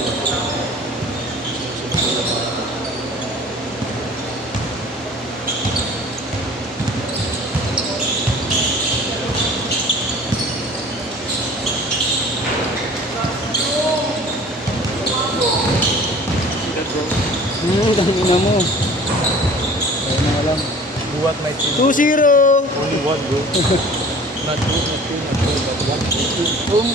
sila. Dami na mo. Ayun na lang. Buwat may team. 2-0! Only one, bro. Not two, but one.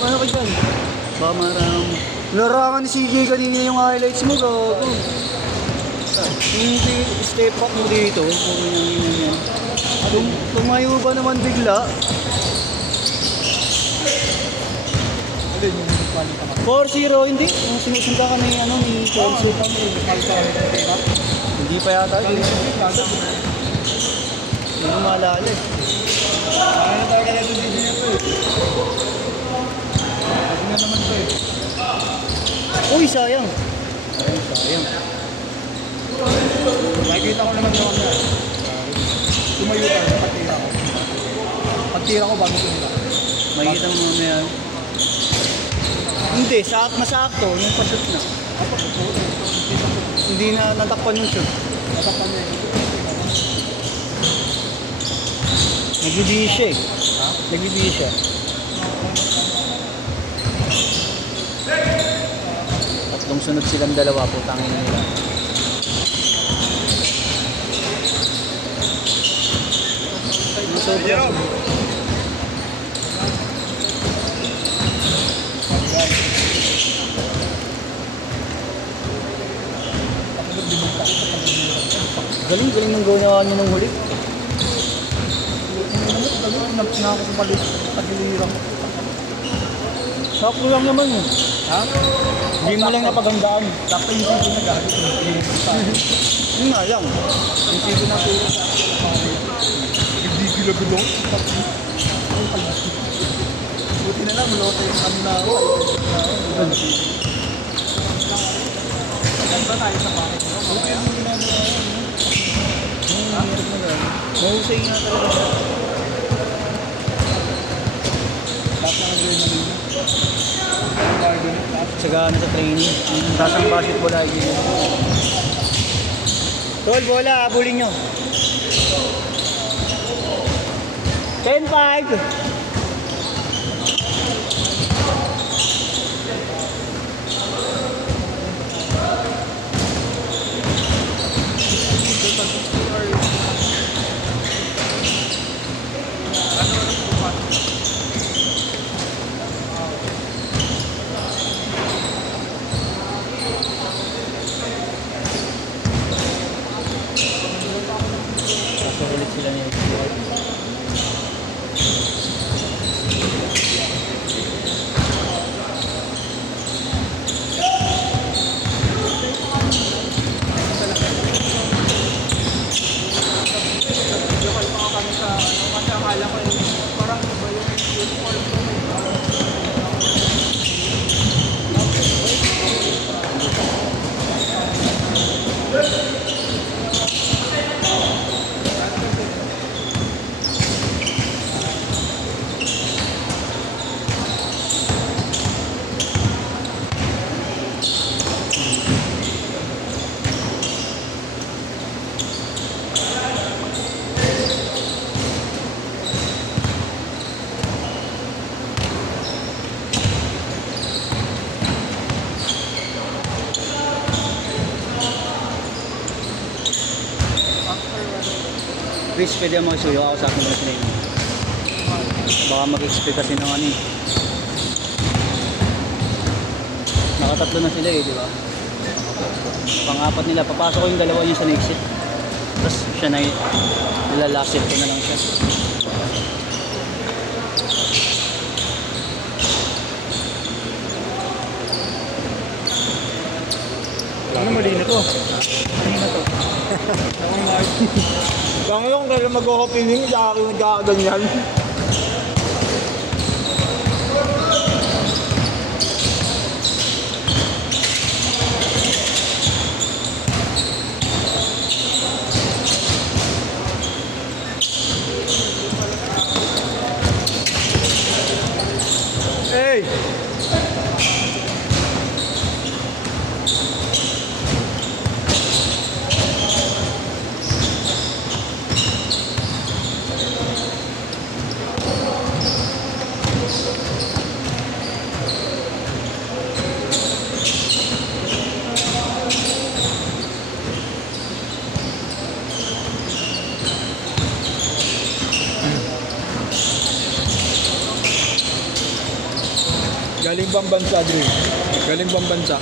Ano ka dyan? Baka marang... Larangan ni CJ kanina yung highlights mo, gago. Yung step up mo dito, tumayo ba naman bigla? 4-0, hindi. Yung sinusunda kami ni Chelsea. Hindi pa yata. Hindi ko maalala eh. Ano tayo kaya doon dito nito eh. Kasi nga naman ito eh. Uy, sayang. Sayang. Nakikita ko naman yung ano. Tumayo ka, pagtira ko. Pagtira ko bago tumila. Makikita mo mamaya. Hindi, masakto. Yung pa-shoot na. Hindi na natakpan yung shoot. Natakpan niya eh. Nagbibigay siya eh. Ha? Nagbibigay siya. Tatlong sunod silang dalawa po, tangin na nila. Sobra. Galing ng ginawa niyo ng huli. Nakako sa pagiliran ko. Sakto lang naman eh. Ha? Hindi mo lang napagandaan. Sakto yung sisi na gagawin ko. Yun nga lang. Yung sisi na tulog sa akin. Hindi gila-gulo. Buti na lang, lote yung kami na ako. Ganda tayo sa bakit. Buti yung ginagawa yun. Mahusay nga talaga siya. Lahat na adrenaline na. Tsaga na sa training. Tapos ang basketball lagi niya. Tol, bola, abulin nyo. 10-5. Kaso ulit sila niya. Chris, pwede ang makisuyo ako sa akin na sila yun. Baka mag-expect kasi ng ano eh. Nakatatlo na sila eh, di ba? Pang-apat nila, papasok ko yung dalawa niya sa next set. Tapos siya na nilalasit ko na lang siya. Ano mali na to? Mali na to. Bang yung kaya mag-opening sa akin nagkakaganyan. Hey! Galing bang bansa, Dre? Galing bang bansa?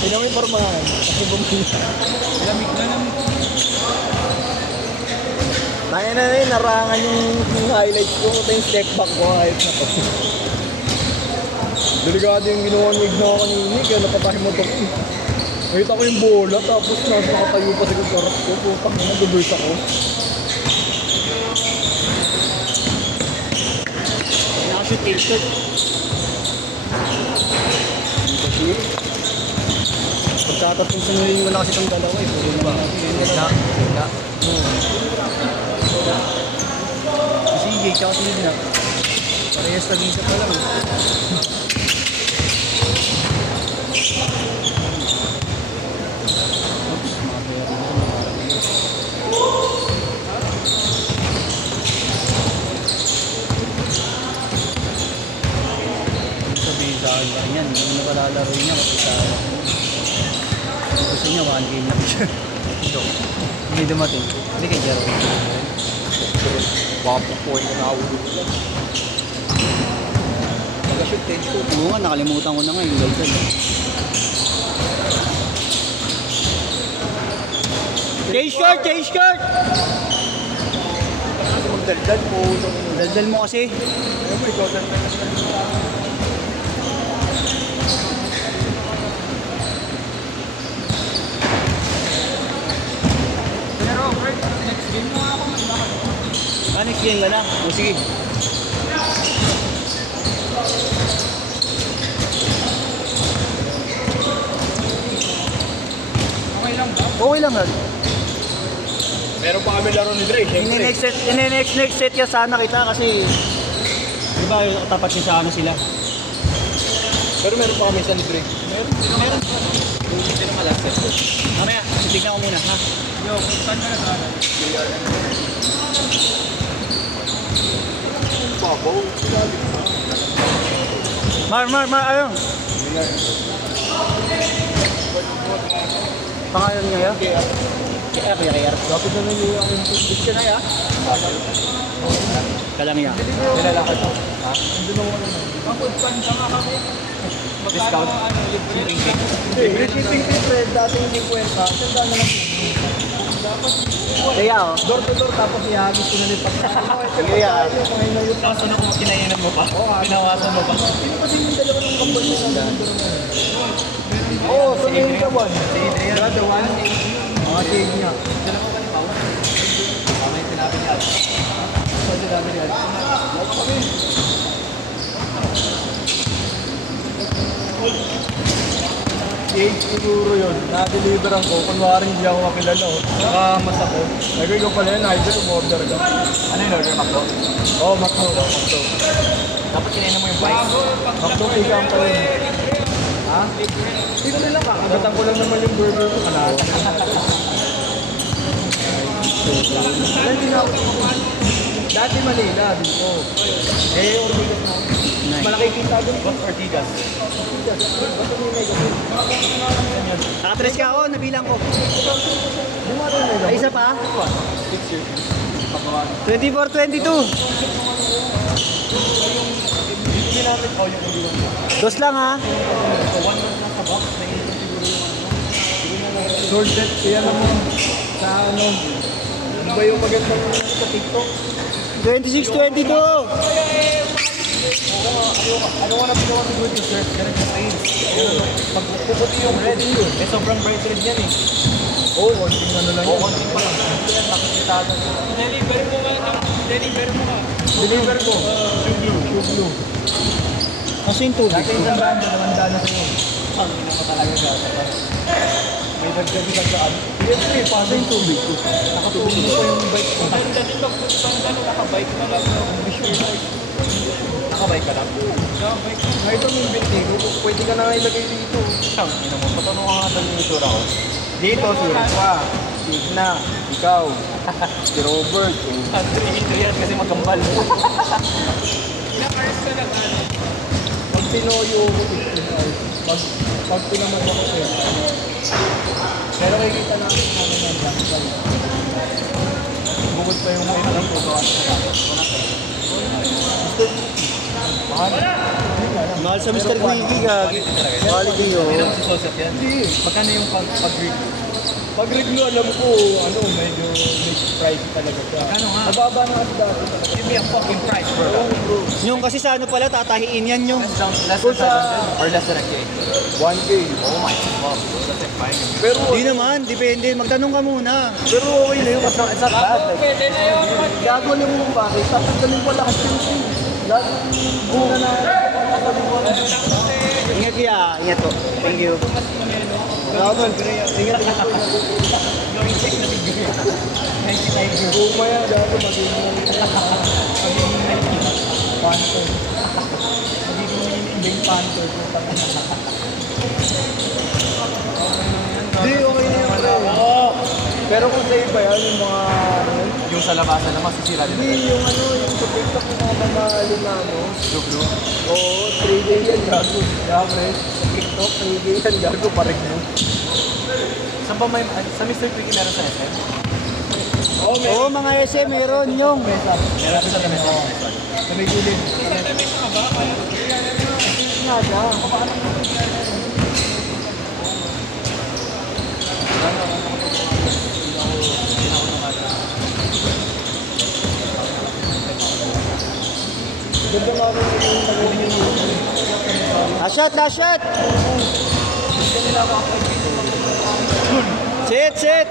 Tingnan mo yung formahan. Kasi bumili. Lamig na lang. Kaya na rin, narangan yung highlights ko. Ito yung step back ko, kahit na to. Delikado yung ginawa ni Igno kanini, kaya napatahin mo ito. Nakita ko yung bola, tapos nakatayo pa sa kukurap ko. Putang na, nag-burst ako. Nakashoot t-shirt. Kasi, Pagkatatlong sumuhin ko na kasi itong dalawa eh. Puro na ba? wala. Si CJ, tsaka si Lidna. Parehas na visa pa lang. Oops, mga pera na. Sabihin sa akin ba yan, hindi na palalaro niya kasi sa gusto niya, one game lang siya. Ito, hindi dumating. Hindi kay Jero. Baka po yung nakahulog lang. Mag-shoot 10 shoot. Oo nga, nakalimutan ko na nga yung Golden. Change shirt! Change shirt! Kasi magdaldal po. Daldal mo kasi. Ayun mo, ikaw daldal. Pero, next game mo ako maglakad. Next game ka na? O sige. Okay lang ba? Okay lang, Hal. Meron pa kami laro ni Dre, syempre. Next set ya sana kita kasi di ba tapat niya sa ano sila. Pero meron pa kami sa ni Dre. Meron. Hindi sila malasset. Mamaya, titignan ko muna, ha? Yo, saan ka na sana? Babaw. Mar, ayun. Pangalan niya yun? Kaya. Dapat na nyo yung Gusto na ya? Kalang ya. nilalakad ko. Ha? Hindi na wala na. Kapagpan ka nga kami. Discount? Shipping fee. Hindi, free shipping fee, Fred. Dating 50. Sanda na lang. Kaya oh. Door to door, tapos ihagis ko na rin pagkain. Sige, ah. Tapos ano kung kinainan mo pa? Oo, pinawasan mo pa? Sino pa din yung dalawa ng kampanya na Oo, sa main ka one. Si Adrian. The one. Mga shade niya. Dalawa ka ni Pao. Tama yung sinabi niya. So, sinabi niya. Lalo kami. Shade siguro yun. Na-deliveran ko. Kunwari hindi ako makilala. Nakamas ako. Lagay ko pala yun. Idol, umorder ka. Ano yung order? Makdo? Oo, Makdo. Makdo. Dapat kinainan mo yung bike. Makdo, ikaw pa rin. Ha? Hindi ko lang kakagatan ko lang naman yung burger ko kanala. Hindi na ako. Dati Manila, dito. Ortigas na. Nice. Malaki kita doon. Ortigas. Ortigas. Ba't may mega food? Nakatres ka ako, nabilang ko. Bumari yung mega Ay, food. isa pa? 6 years. Pagawa. 24-22. Hindi namin ko yung hindi mo. Dos lang ha. So 1 month na sa box, nainito siguro yung ano. Sword set, kaya naman sa ano. Ano ba yung magandang sa TikTok? 26-22. Ano nga na pinawa si Good Sir? Ganun yung face. Pag puputi yung red, eh sobrang bright red yan eh. Oo, konting ano lang yan. Oo, konting pa lang. Yan, nakikitado. Deliver mo nga. Deliver ko. Shoe blue. Kasi yung tubig Dati ko. isang brand, 200 na sa'yo. Ang ina mo talaga gata. May dagdag-dagdaan. Yes, eh, paano yung tubig ko? Nakatulog ko yung bike ko. Dati nakabike ka lang. Nakabike ka lang? Nakabike. May ito yung bintigo. Pwede ka na ilagay dito. Siyang, ina mo. Patanong ka nga dali yung sura ko. Dito, sura pa. Signa. Ikaw. Si Robert. Adrian kasi magkambal. Ilang hours ka na ka? Pag pinoyo ko, 15 hours. Pag pinaman ako siya. Pero kikita natin kung ano na black. Bukod pa yung may alam ko gawa sa kapit. Gusto Mahal sa Mr. Quickie, gagi. Quality yun. Hindi naman si Sosep yan. Hindi. Magkano yung pag-review? Pag review, alam ko, medyo pricey talaga siya. Magkano nga? Mababa na kasi dati. Give me a fucking price, bro. Bro, Yung kasi sa ano pala, tatahiin yan yung... Less Kung than sa- 700 or less than a K? 1K. Oh my God, bro. That's like fine. Pero, Di naman, depende. Magtanong ka muna. pero okay na yun kasi it's not bad. Like, gago lang yung bakit. Tapos galing pa lakas yung team. Lahat yung bunga na Ingat kuya, ingat po. Thank you. Ramon, ingat ingat po. Bunga yan, gago magiging Panther. Magiging inding panther ko pa. Hindi, okay na yun, pre. Pero kung sa iba yan, yung mga... Yung sa labasan naman, sisira din. Hindi, yung yung sa TikTok yung mga mamahalo na Blue. Oo, 3K yan, gago. Grabe. Sa TikTok, 3K yan, gago. Parik yun. Saan ba may... Sa Mr. Quickie meron sa SM? Oo, Oo, mga SM, meron yung... Meron sa Lamesa. Sa may gilid. Nga siya. Ganda nga ako yung tagaling yun. Last shot, last shot! Sit, sit!